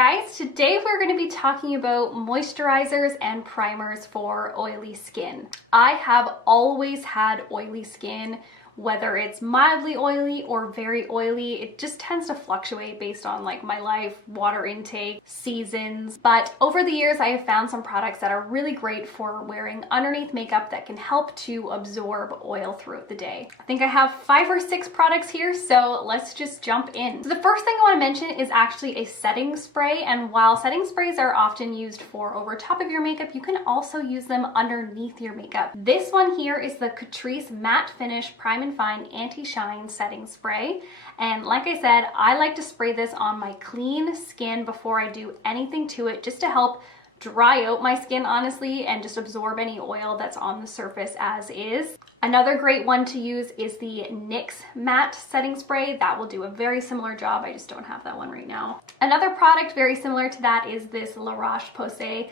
guys, today we're going to be talking about moisturizers and primers for oily skin. I have always had oily skin, whether it's mildly oily or very oily. It just tends to fluctuate based on like my life, water intake, seasons. But over the years, I have found some products that are really great for wearing underneath makeup that can help to absorb oil throughout the day. I think I have 5 or 6 products here, so let's just jump in. So the first thing I want to mention is actually a setting spray. And while setting sprays are often used for over top of your makeup, you can also use them underneath your makeup. This one here is the Catrice Matte Finish Prime and Fine Anti-Shine Setting Spray. And like I said, I like to spray this on my clean skin before I do anything to it, just to help dry out my skin, honestly, and just absorb any oil that's on the surface as is. Another great one to use is the NYX Matte Setting Spray. That will do a very similar job. I just don't have that one right now. Another product very similar to that is this Roche-Posay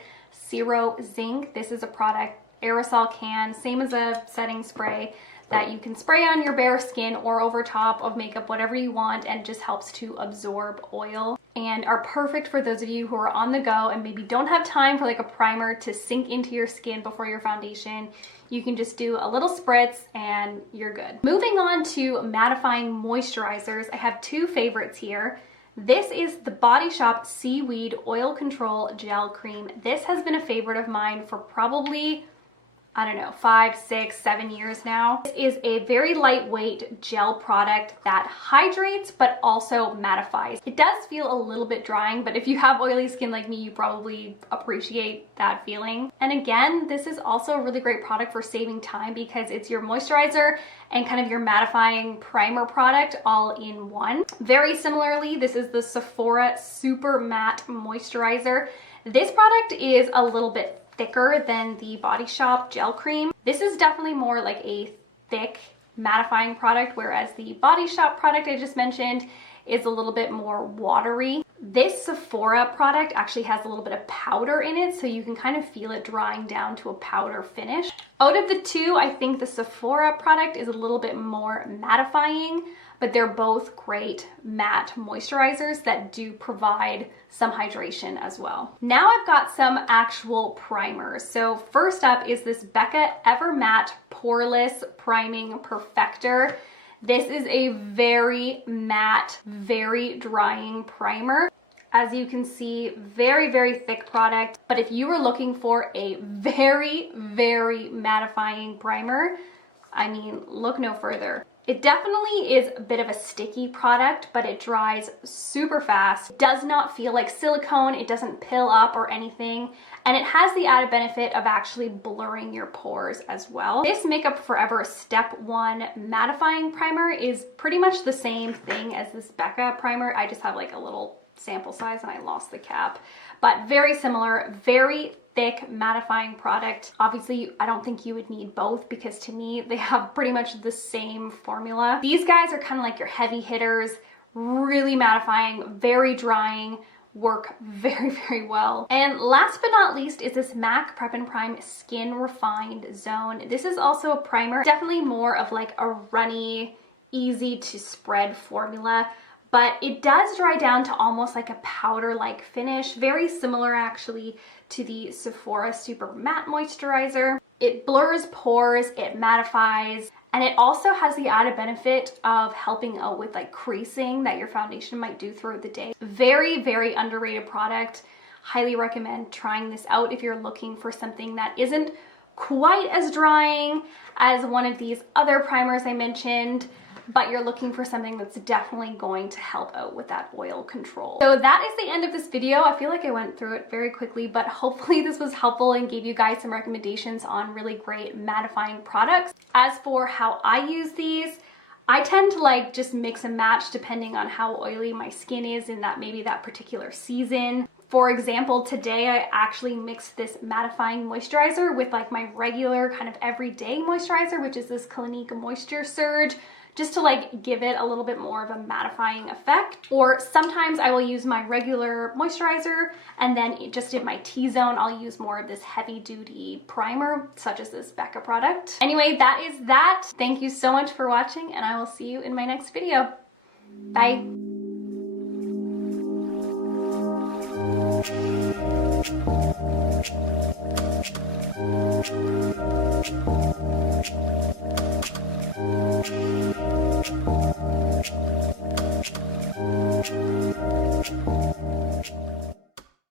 Zero Zinc. This is a product, aerosol can, same as a setting spray, that you can spray on your bare skin or over top of makeup, whatever you want, and just helps to absorb oil, and are perfect for those of you who are on the go and maybe don't have time for like a primer to sink into your skin before your foundation. You can just do a little spritz and you're good. Moving on to mattifying moisturizers, I have 2 favorites here. This is the Bodyshop Seaweed Oil Control Gel Cream. This has been a favorite of mine for probably, I don't know, 5, 6, 7 years now. This is a very lightweight gel product that hydrates but also mattifies. It does feel a little bit drying, but if you have oily skin like me, you probably appreciate that feeling. And again, this is also a really great product for saving time because it's your moisturizer and kind of your mattifying primer product all in one. Very similarly, this is the Sephora Super Matte Moisturizer. This product is a little bit thicker than the Body Shop gel cream. This is definitely more like a thick mattifying product, whereas the Body Shop product I just mentioned is a little bit more watery. This Sephora product actually has a little bit of powder in it, so you can kind of feel it drying down to a powder finish. Out of the 2, I think the Sephora product is a little bit more mattifying, but they're both great matte moisturizers that do provide some hydration as well. Now I've got some actual primers. So first up is this Becca Ever Matte Poreless Priming Perfector. This is a very matte, very drying primer. As you can see, very, very thick product. But if you were looking for a very, very mattifying primer, I mean, look no further. It definitely is a bit of a sticky product, but it dries super fast. It does not feel like silicone. It doesn't pill up or anything. And it has the added benefit of actually blurring your pores as well. This Makeup Forever Step 1 mattifying primer is pretty much the same thing as this Becca primer. I just have like a little sample size and I lost the cap. But very similar, very thick mattifying product. Obviously, I don't think you would need both because to me, they have pretty much the same formula. These guys are kind of like your heavy hitters, really mattifying, very drying, work very, very well. And last but not least is this MAC Prep and Prime Skin Refined Zone. This is also a primer, definitely more of like a runny, easy to spread formula, but it does dry down to almost like a powder-like finish, very similar actually to the Sephora Super Matte Moisturizer. It blurs pores, it mattifies, and it also has the added benefit of helping out with like creasing that your foundation might do throughout the day. Very, very underrated product. Highly recommend trying this out if you're looking for something that isn't quite as drying as one of these other primers I mentioned, but you're looking for something that's definitely going to help out with that oil control. So that is the end of this video. I feel like I went through it very quickly, but hopefully this was helpful and gave you guys some recommendations on really great mattifying products. As for how I use these, I tend to like just mix and match depending on how oily my skin is in that maybe that particular season. For example, today I actually mixed this mattifying moisturizer with like my regular kind of everyday moisturizer, which is this Clinique Moisture Surge, just to like give it a little bit more of a mattifying effect. Or sometimes I will use my regular moisturizer and then just in my T-zone, I'll use more of this heavy duty primer, such as this Becca product. Anyway, that is that. Thank you so much for watching and I will see you in my next video. Bye.